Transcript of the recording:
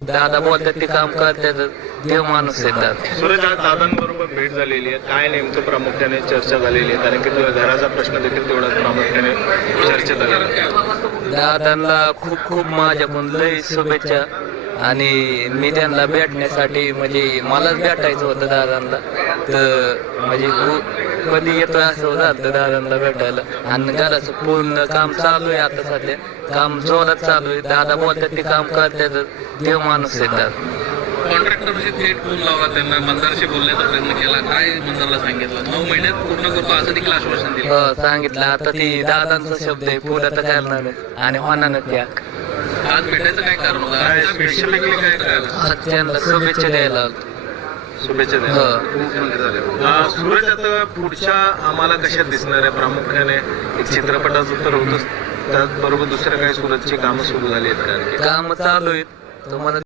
दादा बोलतात ते काम करतात, देव माणूस येतात. सूरज, आज दादांबरोबर भेट झालेली आहे, काय नेमकं प्रामुख्याने चर्चा झालेली आहे? कारण की तुझ्या घराचा प्रश्न देखील तेवढाच प्रामुख्याने चर्चेत आलेला आहे. दादांना खूप खूप माझ्याकडून लई शुभेच्छा. आणि मी त्यांना भेटण्यासाठी म्हणजे मलाच भेटायचं होतं दादांना, तर म्हणजे कधी येतोय असं झालं दादांना भेटायला. आणि घराचं पूर्ण काम चालू आहे, आता सध्या काम जोरात चालू आहे. दादा बोलतात ते काम करतात, देव माणूस येतात. कॉन्ट्रॅक्टरशी थेट फोन लावला, त्यांना मंदारशी बोलण्याचा प्रयत्न केला, काय मंदारला सांगितलं? 9 महिन्यात पूर्ण करतो असं देखील आश्वासन दिलं. हो सांगितलं, आता ती दादांचा शब्द आहे, पुढं तर करणार नाही आणि होणार त्या. आज भेटायचं काय कारण होतं? काय आज स्पेसिफिकली काय करायला? आज त्यांना शुभेच्छा द्यायला आलो. शुभेच्छा द्या. सूरज, आता पुढच्या आम्हाला कशात दिसणार आहे? प्रामुख्याने एक चित्रपटाचं तर होतच, त्याचबरोबर दुसऱ्या काही सूरजची कामं सुरू झाली आहेत का? काम चालू आहेत तुम्हाला